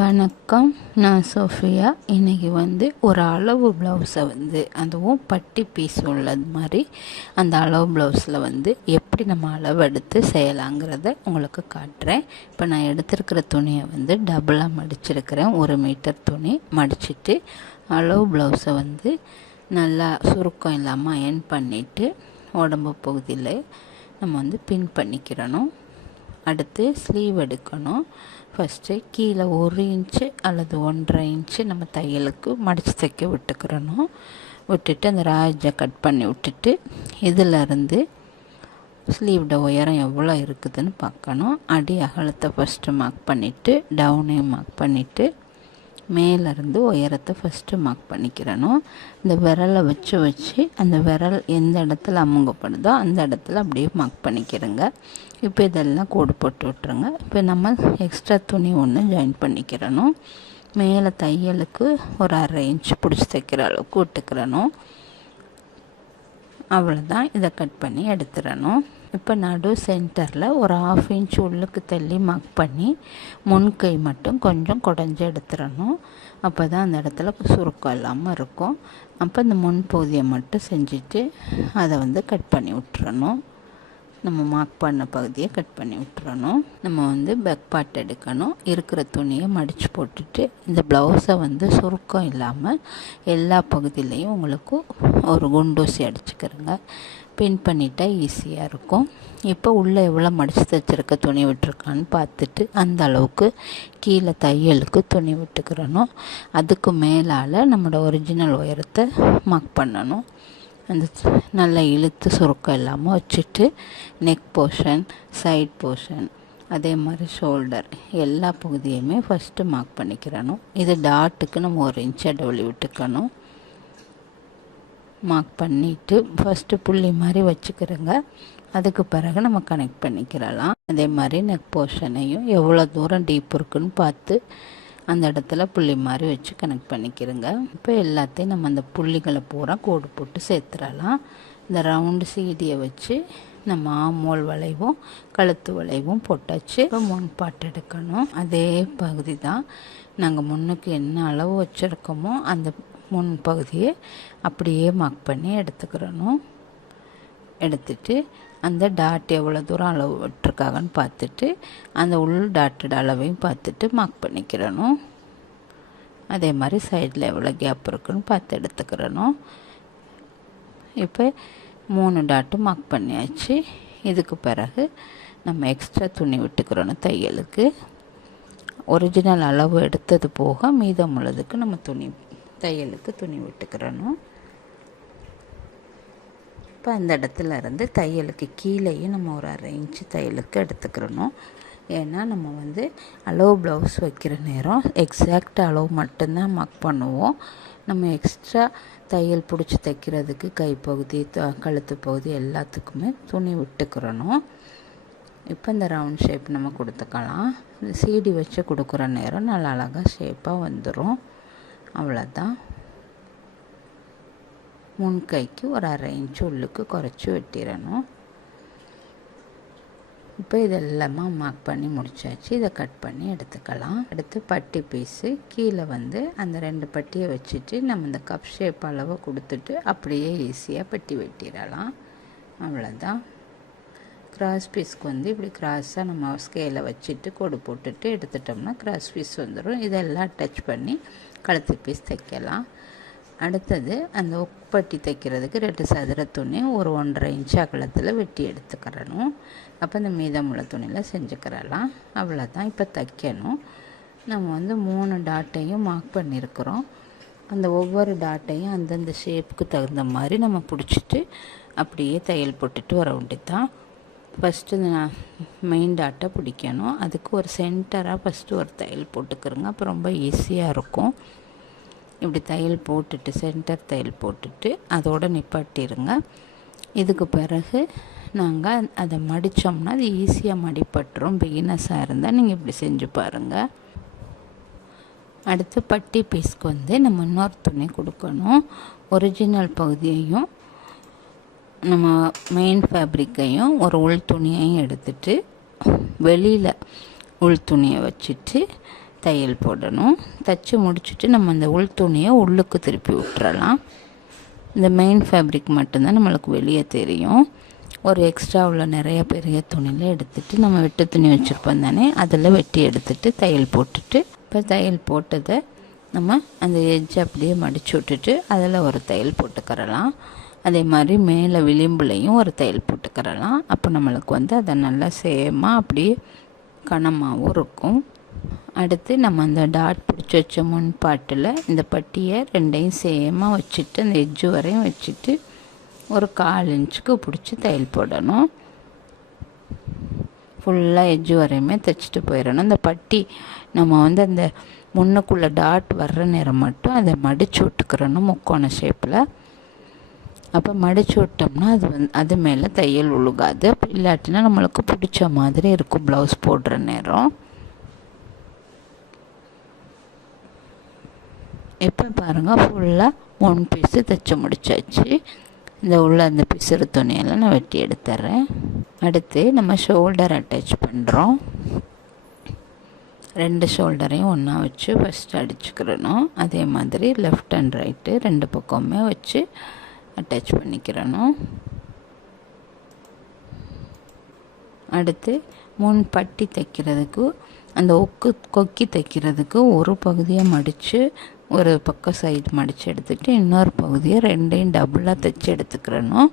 வணக்கம், நான் சோஃபியா. இன்றைக்கி ஒரு அளவு ப்ளவுஸை அதுவும் பட்டி பீஸ் உள்ளது மாதிரி அந்த அளவு ப்ளவுஸில் எப்படி நம்ம அளவு எடுத்து செய்யலாங்கிறத உங்களுக்கு காட்டுறேன். இப்போ நான் எடுத்துருக்கிற துணியை டபுளாக மடிச்சிருக்கிறேன். 1 மீட்டர் துணி மடிச்சிட்டு அளவு ப்ளவுஸை நல்லா சுருக்கம் இல்லாமல் அயன் பண்ணிவிட்டு உடம்பு பகுதியில் நம்ம பின் பண்ணிக்கிறணும். அடுத்து ஸ்லீவ் எடுக்கணும். ஃபஸ்ட்டு கீழே 1 இன்ச்சு அல்லது 1.5 இன்ச்சு நம்ம தையலுக்கு மடித்து தைக்க விட்டுக்கிறணும். விட்டுட்டு அந்த ராஜை கட் பண்ணி விட்டுட்டு இதிலருந்து ஸ்லீவோட உயரம் எவ்வளோ இருக்குதுன்னு பார்க்கணும். அடி அகலத்தை ஃபஸ்ட்டு மார்க் பண்ணிவிட்டு டவுனையும் மார்க் பண்ணிவிட்டு மேலேருந்து உயரத்தை ஃபஸ்ட்டு மார்க் பண்ணிக்கிறணும். இந்த விரலை வச்சு அந்த விரல் எந்த இடத்துல அமுங்கப்படுதோ அந்த இடத்துல அப்படியே மார்க் பண்ணிக்கிறங்க. இப்போ இதெல்லாம் கோடு போட்டு விட்டுருங்க. இப்போ நம்ம எக்ஸ்ட்ரா துணி ஒன்று ஜாயின் பண்ணிக்கிறணும். மேலே தையலுக்கு ஒரு 1/2 இன்ச் பிடிச்சி தைக்கிற அளவுக்கு விட்டுக்கிறணும். அவ்வளோதான். இதை கட் பண்ணி எடுத்துடணும். இப்போ நடு சென்டரில் ஒரு 1/2 இன்ச் உள்ளுக்கு தள்ளி மார்க் பண்ணி முன்கை மட்டும் கொஞ்சம் குடஞ்சி எடுத்துடணும். அப்போ தான் அந்த இடத்துல சுருக்கம் இல்லாமல் இருக்கும். அப்போ இந்த முன்பகுதியை மட்டும் செஞ்சுட்டு அதை கட் பண்ணி விட்டுறணும். நம்ம மார்க் பண்ண பகுதியை கட் பண்ணி விட்டுறணும். நம்ம பேக் பார்ட் எடுக்கணும். இருக்கிற துணியை மடித்து போட்டுட்டு இந்த ப்ளவுஸை சுருக்கம் இல்லாமல் எல்லா பகுதியிலையும் உங்களுக்கு ஒரு குண்டூசி அடிச்சுக்கிறங்க. பின் பண்ணிட்டா ஈஸியாக இருக்கும். இப்போ உள்ளே எவ்வளோ மடித்து தைச்சிருக்க துணி விட்டுருக்கான்னு பார்த்துட்டு அந்த அளவுக்கு கீழே தையலுக்கு துணி விட்டுக்கிறணும். அதுக்கு மேலால் நம்மளோட ஒரிஜினல் உயரத்தை மார்க் பண்ணணும். அந்த நல்லா இழுத்து சுருக்கம் இல்லாமல் வச்சுட்டு நெக் போர்ஷன், சைட் போர்ஷன், அதே மாதிரி ஷோல்டர் எல்லா பகுதியுமே ஃபஸ்ட்டு மார்க் பண்ணிக்கிறணும். இது டாட்டுக்கு நம்ம 1 இன்ச் இடைவெளி விட்டுக்கணும். மார்க் பண்ணிவிட்டு ஃபஸ்ட்டு புள்ளி மாதிரி வச்சுக்கிறோங்க. அதுக்கு பிறகு நம்ம கனெக்ட் பண்ணிக்கிறலாம். அதே மாதிரி நெக் போர்ஷனையும் எவ்வளோ தூரம் டீப் இருக்குன்னு பார்த்து அந்த இடத்துல புள்ளி மாதிரி வச்சு கனெக்ட் பண்ணிக்கிறோங்க. இப்போ எல்லாத்தையும் நம்ம அந்த புள்ளிகளை பூரா கோடு போட்டு சேர்த்துடலாம். இந்த ரவுண்டு சீடியை வச்சு நம்ம ஆமோல் வளைவும் கழுத்து வளைவும் போட்டாச்சு. இப்போ முன் பாட்டு எடுக்கணும். அதே பகுதி தான் நாங்கள் முன்னுக்கு என்ன அளவு வச்சுருக்கோமோ அந்த முன் பகுதியை அப்படியே மார்க் பண்ணி எடுத்துக்கிறணும். எடுத்துட்டு அந்த டாட் எவ்வளோ தூரம் அளவு விட்டுருக்காங்கன்னு பார்த்துட்டு அந்த உள் டாட்டோட அளவையும் பார்த்துட்டு மார்க் பண்ணிக்கிறணும். அதே மாதிரி சைடில் எவ்வளோ கேப் இருக்குன்னு பார்த்து எடுத்துக்கிறணும். இப்போ 3 டாட்டு மார்க் பண்ணியாச்சு. இதுக்கு பிறகு நம்ம எக்ஸ்ட்ரா துணி விட்டுக்கிறணும். தையலுக்கு ஒரிஜினல் அளவு எடுத்தது போக மீதம் உள்ளதுக்கு நம்ம தையலுக்கு துணி விட்டுக்கிறணும். இப்போ அந்த இடத்துல இருந்து தையலுக்கு கீழேயும் நம்ம ஒரு 1/2 இன்ச்சு தையலுக்கு எடுத்துக்கிறணும். ஏன்னா நம்ம அளவு ப்ளவுஸ் வைக்கிற நேரம் எக்ஸாக்ட் அளவு மட்டும்தான் மார்க் பண்ணுவோம். நம்ம எக்ஸ்ட்ரா தையல் பிடிச்சி தைக்கிறதுக்கு கைப்பகுதி, கழுத்து பகுதி எல்லாத்துக்குமே துணி விட்டுக்கிறணும். இப்போ இந்த ரவுண்ட் ஷேப் நம்ம கொடுத்துக்கலாம். சீடி வச்சு கொடுக்குற நேரம் நல்லா அழகாக ஷேப்பாக வந்துடும். அவ்வளோதான். முன்கைக்கு ஒரு 1/2 இன்ச்சு உள்ளுக்கு குறைச்சி வெட்டிடணும். இப்போ இதெல்லாமா மார்க் பண்ணி முடிச்சாச்சு. இதை கட் பண்ணி எடுத்துக்கலாம். அடுத்து பட்டி பீஸு கீழே அந்த 2 பட்டியை வச்சுட்டு நம்ம இந்த கப் ஷேப் அளவை கொடுத்துட்டு அப்படியே ஈஸியாக பட்டி வெட்டிடலாம். அவ்வளோதான். கிராஸ் பீஸ்க்கு இப்படி கிராஸாக நம்ம ஸ்கேலை வச்சுட்டு கோடு போட்டுட்டு எடுத்துட்டோம்னா கிராஸ் பீஸ் வந்துடும். இதெல்லாம் டச் பண்ணி கழுத்து பீஸ் தைக்கலாம். அடுத்தது அந்த உப்பட்டி தைக்கிறதுக்கு 2 சதுர துணி ஒரு 1.5 இன்ச்சு அகலத்தில் வெட்டி எடுத்துக்கிறணும். அப்போ இந்த மீதமுள்ள துணியில் செஞ்சுக்கிறலாம். அவ்வளோதான். இப்போ தைக்கணும். நம்ம 3 டாட்டையும் மார்க் பண்ணியிருக்கிறோம். அந்த ஒவ்வொரு டாட்டையும் அந்தந்த ஷேப்புக்கு தகுந்த மாதிரி நம்ம பிடிச்சிட்டு அப்படியே தையல் போட்டுட்டு வர வேண்டியதான். ஃபஸ்ட்டு மெயின் டாட்டை பிடிக்கணும். அதுக்கு ஒரு சென்டராக ஃபஸ்ட்டு ஒரு தையல் போட்டுக்கிறோங்க. அப்போ ரொம்ப ஈஸியாக இருக்கும். இப்படி தையல் போட்டுட்டு சென்டர் தையல் போட்டுட்டு அதோடு நிப்பாட்டிடுங்க. இதுக்கு பிறகு நாங்கள் அதை மடித்தோம்னா அது ஈஸியாக மடிப்பட்டுரும். பிகினஸாக இருந்தால் நீங்கள் இப்படி செஞ்சு பாருங்கள். அடுத்து பட்டி பீஸ்க்கு நம்ம இன்னொரு துணி கொடுக்கணும். ஒரிஜினல் பகுதியையும் நம்ம மெயின் ஃபேப்ரிக்கையும் ஒரு உள் துணியையும் எடுத்துட்டு வெளியில் உள் துணியை வச்சுட்டு தையல் போடணும். தைச்சி முடிச்சுட்டு நம்ம அந்த உள் துணியை உள்ளுக்கு திருப்பி விட்டுறலாம். இந்த மெயின் ஃபேப்ரிக் மட்டும்தான் நம்மளுக்கு வெளியே தெரியும். ஒரு எக்ஸ்ட்ரா உள்ள நிறைய பெரிய துணியில் எடுத்துகிட்டு நம்ம வெட்டு துணி வச்சுருப்போம் தானே, அதில் வெட்டி எடுத்துகிட்டு தையல் போட்டுட்டு, இப்போ தையல் போட்டதை நம்ம அந்த எட்ஜ் அப்படியே மடித்து விட்டுட்டு அதில் ஒரு தையல் போட்டுக்கிறலாம். அதே மாதிரி மேலே விளிம்புலையும் ஒரு தையல் போட்டுக்கிறலாம். அப்போ நம்மளுக்கு அதை நல்லா சேமாக அப்படியே கனமாகவும் இருக்கும். அடுத்து நம்ம அந்த டாட் பிடிச்சி வச்ச முன்பாட்டில் இந்த பட்டியை ரெண்டையும் சேமாக வச்சுட்டு அந்த எட்ஜு வரையும் வச்சுட்டு ஒரு 1/4 இன்ச்சுக்கு பிடிச்சி தையல் போடணும். ஃபுல்லாக எட்ஜு வரையுமே தைச்சிட்டு போயிடணும். அந்த பட்டி நம்ம அந்த முன்னுக்குள்ளே டாட் வர்ற நேரம் மட்டும் அதை மடித்து விட்டுக்கிறணும் முக்கோண ஷேப்பில். அப்போ மடித்து விட்டோம்னா அது மேலே தையல் உழுகாது. அப்போ இல்லாட்டினா நம்மளுக்கு பிடிச்ச மாதிரி இருக்கும் ப்ளவுஸ் போடுற நேரம். இப்போ பாருங்கள், ஃபுல்லாக 3 பீஸு தைச்சி முடிச்சாச்சு. இந்த உள்ள அந்த பிசுறு துணியெல்லாம் நான் வெட்டி எடுத்துட்றேன். அடுத்து நம்ம ஷோல்டர் அட்டாச் பண்ணுறோம். 2 ஷோல்டரையும் ஒன்றா வச்சு ஃபஸ்ட்டு அடிச்சுக்கிறணும். அதே மாதிரி லெஃப்ட் அண்ட் ரைட்டு 2 பக்கமுமே வச்சு அட்டாச் பண்ணிக்கிறணும். அடுத்து முன் பட்டி தைக்கிறதுக்கு அந்த கொக்கி தைக்கிறதுக்கு ஒரு பகுதியை மடித்து ஒரு பக்கம் சைடு மடித்து எடுத்துகிட்டு இன்னொரு பகுதியை 2ஐயும் டபுளாக தைச்சி எடுத்துக்கிறணும்.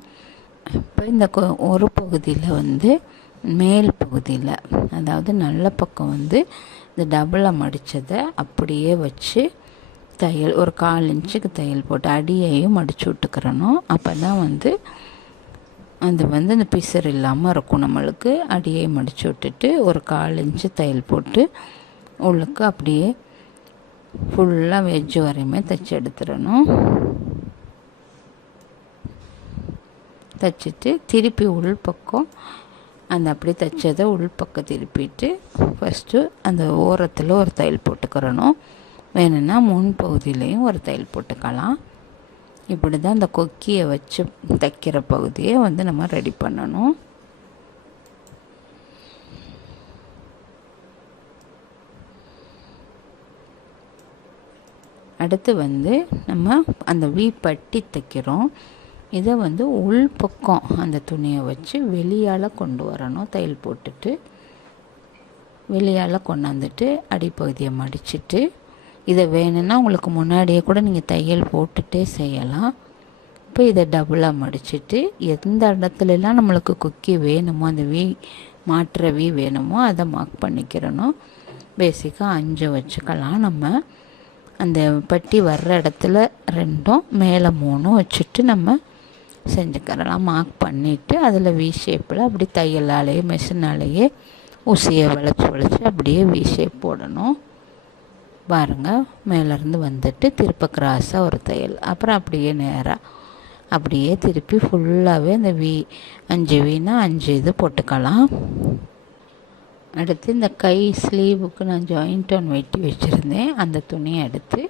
இப்போ இந்த ஒரு பகுதியில் மேல் பகுதியில், அதாவது நல்ல பக்கம் இந்த டபுளாக மடித்ததை அப்படியே வச்சு தையல் ஒரு 1/4 இன்ச்சுக்கு தையல் போட்டு அடியையும் மடித்து விட்டுக்கிறணும். அப்போ தான் அது அந்த பிசர் இல்லாமல் இருக்கும். நம்மளுக்கு அடியை மடித்து விட்டுட்டு ஒரு 1/4 இன்ச்சு தையல் போட்டு உள்ளுக்கு அப்படியே ஃபுல்லாக வெஜ்ஜு வரையுமே தைச்சி எடுத்துடணும். தைச்சிட்டு திருப்பி உள் பக்கம் அப்படி தைச்சதை உள் பக்கம் திருப்பிட்டு ஃபஸ்ட்டு அந்த ஓரத்தில் ஒரு தையல் போட்டுக்கிறணும். வேணும்னா முன் பகுதியிலையும் ஒரு தையல் போட்டுக்கலாம். இப்படி தான் இந்த கொக்கியை வச்சு தைக்கிற பகுதியை நம்ம ரெடி பண்ணணும். அடுத்து நம்ம அந்த பட்டி தைக்கிறோம். இதை உள் பக்கம் அந்த துணியை வச்சு வெளியால் கொண்டு வரணும். தையல் போட்டுட்டு வெளியால் கொண்டாந்துட்டு அடிப்பகுதியை மடிச்சுட்டு, இதை வேணும்னா உங்களுக்கு முன்னாடியே கூட நீங்கள் தையல் போட்டுகிட்டே செய்யலாம். இப்போ இதை டபுளாக மடிச்சுட்டு எந்த இடத்துலலாம் நம்மளுக்கு கொக்கி வேணுமோ அந்த மாற்ற வேணுமோ அதை மார்க் பண்ணிக்கிறணும். பேசிக்காக 5 வச்சுக்கலாம். நம்ம அந்த பட்டி வர்ற இடத்துல 2ம் மேலே 3ம் வச்சுட்டு நம்ம செஞ்சுக்கிறலாம். மார்க் பண்ணிவிட்டு அதில் ஷேப்பில் அப்படி தையலாலேயே மிஷினாலேயே ஊசியை வளைச்சி அப்படியே ஷேப் போடணும். பாருங்கள், மேலேருந்து திருப்ப கிராஸாக ஒரு தையல், அப்புறம் அப்படியே நேராக அப்படியே திருப்பி ஃபுல்லாகவே அந்த 5 5 இது போட்டுக்கலாம். அடுத்து இந்த கை ஸ்லீவுக்கு நான் ஜாயிண்ட் ஒன்று வெட்டி வச்சுருந்தேன். அந்த துணியை எடுத்து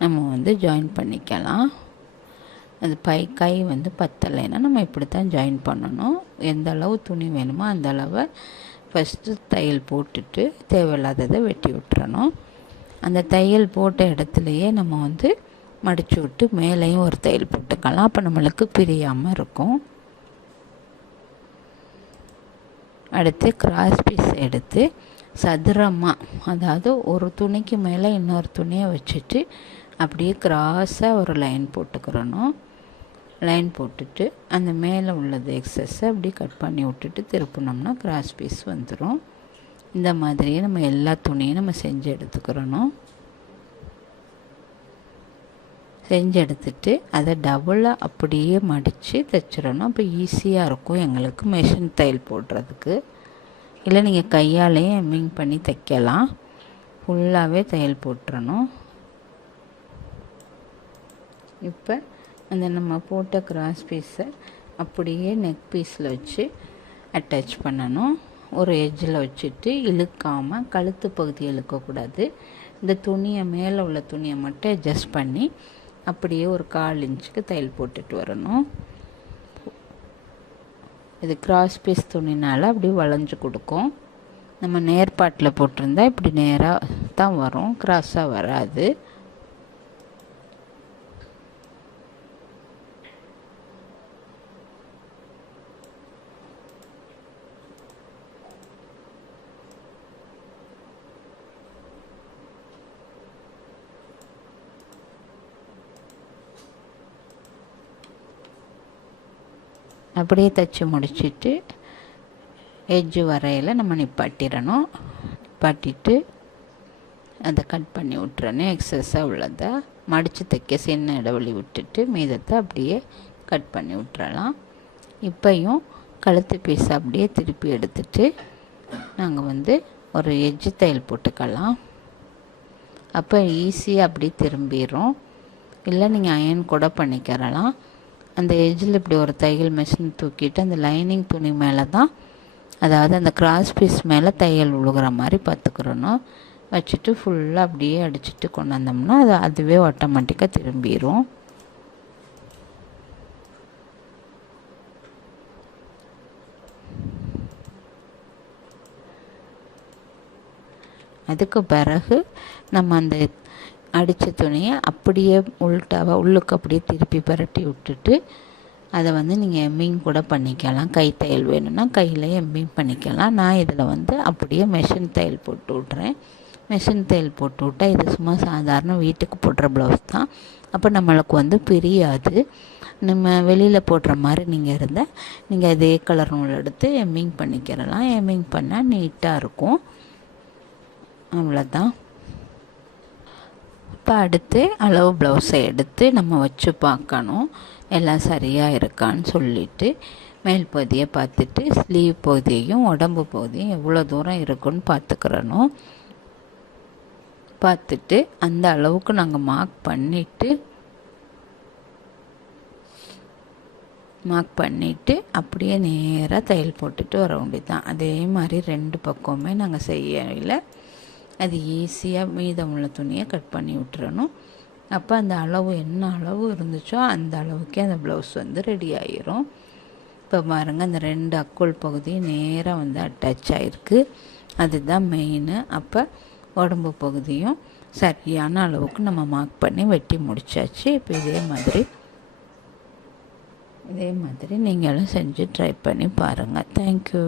நம்ம ஜாயின் பண்ணிக்கலாம். அது கை பத்தலைன்னா நம்ம இப்படி தான் ஜாயின் பண்ணணும். எந்த அளவு துணி வேணுமோ அந்த அளவை ஃபஸ்ட்டு தையல் போட்டுட்டு தேவையில்லாததை வெட்டி விட்டுறணும். அந்த தையல் போட்ட இடத்துலையே நம்ம மடித்து விட்டு மேலேயும் ஒரு தையல் போட்டுக்கலாம். அப்போ நம்மளுக்கு பிரியாமல் இருக்கும். அடுத்து கிராஸ் பீஸ் எடுத்து சதுரமாக, அதாவது ஒரு துணிக்கு மேலே இன்னொரு துணியை வச்சுட்டு அப்படியே கிராஸாக ஒரு லைன் போட்டுக்கிறணும். லைன் போட்டுட்டு அந்த மேலே உள்ளது எக்ஸஸை அப்படி கட் பண்ணி விட்டுட்டு திருப்பினோம்னா கிராஸ் பீஸ் வந்துடும். இந்த மாதிரியே நம்ம எல்லா துணியும் நம்ம செஞ்சு எடுத்துக்கிறணும். செஞ்சு எடுத்துட்டு அதை டபுளாக அப்படியே மடித்து தைச்சிடணும். அப்போ ஈஸியாக இருக்கும் எங்களுக்கு மிஷின் தையல் போடுறதுக்கு. இல்லை நீங்கள் கையாலேயே எம்மிங் பண்ணி தைக்கலாம். ஃபுல்லாகவே தையல் போட்டுறணும். இப்போ அந்த நம்ம போட்ட கிராஸ் பீஸை அப்படியே நெக் பீஸில் வச்சு அட்டாச் பண்ணணும். ஒரு எட்ஜில் வச்சுட்டு இழுக்காமல், கழுத்து பகுதி இழுக்கக்கூடாது. இந்த துணியை மேலே உள்ள துணியை மட்டும் அட்ஜஸ்ட் பண்ணி அப்படியே ஒரு 1/4 இன்ச்சுக்கு தையல் போட்டுட்டு வரணும். இது கிராஸ் பீஸ் துணினால் அப்படி வளைஞ்சு கொடுக்கும். நம்ம நேர்பாட்டில் போட்டிருந்தா இப்படி நேராக தான் வரும், கிராஸாக வராது. அப்படியே தைச்சி முடிச்சுட்டு எட்ஜு வரையில் நம்ம நிப்பாட்டிடணும். நிப்பாட்டிட்டு அதை கட் பண்ணி விட்டுறணும். எக்ஸஸாக உள்ளதை மடித்து தைக்க சின்ன இடைவெளி விட்டுட்டு மீதத்தை அப்படியே கட் பண்ணி விட்டுறலாம். இப்பையும் கழுத்து பீஸ் அப்படியே திருப்பி எடுத்துட்டு நாங்கள் வந்து ஒரு எட்ஜு தையல் போட்டுக்கலாம். அப்போ ஈஸியாக அப்படியே திரும்பிடும். இல்லை நீங்கள் அயன் கூட பண்ணிக்கிறலாம். அந்த எட்ஜில் இப்படி ஒரு தையல் மிஷின் தூக்கிட்டு அந்த லைனிங் துணி மேலே தான், அதாவது அந்த கிராஸ் பீஸ் மேலே தையல் விழுகிற மாதிரி பார்த்துக்கிறணும். வச்சுட்டு ஃபுல்லாக அப்படியே அடிச்சுட்டு கொண்டு வந்தோம்னா அதுவே ஆட்டோமேட்டிக்காக திரும்பிடும். அதுக்கு பிறகு நம்ம அந்த அடித்த துணியை அப்படியே உள்ளுக்கு அப்படியே திருப்பி பரட்டி விட்டுட்டு அதை வந்து நீங்கள் எம்மிங் கூட பண்ணிக்கலாம். கை தையல் வேணும்னா கையில் எம்மிங் பண்ணிக்கலாம். நான் இதில் வந்து அப்படியே மெஷின் தையல் போட்டு விட்றேன். மெஷின் தையல் போட்டு விட்டால் இது சும்மா சாதாரண வீட்டுக்கு போடுற ப்ளவுஸ் தான். அப்போ நம்மளுக்கு வந்து பிரியாது. நம்ம வெளியில் போடுற மாதிரி நீங்கள் இருந்தால் நீங்கள் அதே கலர் நூல் எடுத்து எம்மிங் பண்ணிக்கிறலாம். எம்மிங் பண்ணால் நீட்டாக இருக்கும். அவ்வளோதான். இப்போ அடுத்து அளவு ப்ளவுஸை எடுத்து நம்ம வச்சு பார்க்கணும் எல்லாம் சரியாக இருக்கான்னு சொல்லிவிட்டு மேல் பகுதியை பார்த்துட்டு ஸ்லீவ் பகுதியையும் உடம்பு பகுதியும் எவ்வளோ தூரம் இருக்குன்னு பார்த்துக்கிறணும். பார்த்துட்டு அந்த அளவுக்கு நாங்கள் மார்க் பண்ணிவிட்டு அப்படியே நேராக தையல் போட்டுட்டு வர வேண்டியதுதான். அதே மாதிரி 2 பக்கமுமே நாங்கள் செய்யல. அது ஈஸியாக மீதம் உள்ள துணியை கட் பண்ணி விட்டுறணும். அப்போ அந்த அளவு என்ன அளவு இருந்துச்சோ அந்த அளவுக்கே அந்த ப்ளவுஸ் வந்து ரெடி ஆகிரும். இப்போ பாருங்கள், அந்த 2 அக்குள் பகுதியும் நேராக வந்து அட்டாச் ஆகிருக்கு. அதுதான் மெயின். அப்போ உடம்பு பகுதியும் சரியான அளவுக்கு நம்ம மார்க் பண்ணி வெட்டி முடிச்சாச்சு. இப்போ இதே மாதிரி நீங்களும் செஞ்சு ட்ரை பண்ணி பாருங்கள். தேங்க்யூ.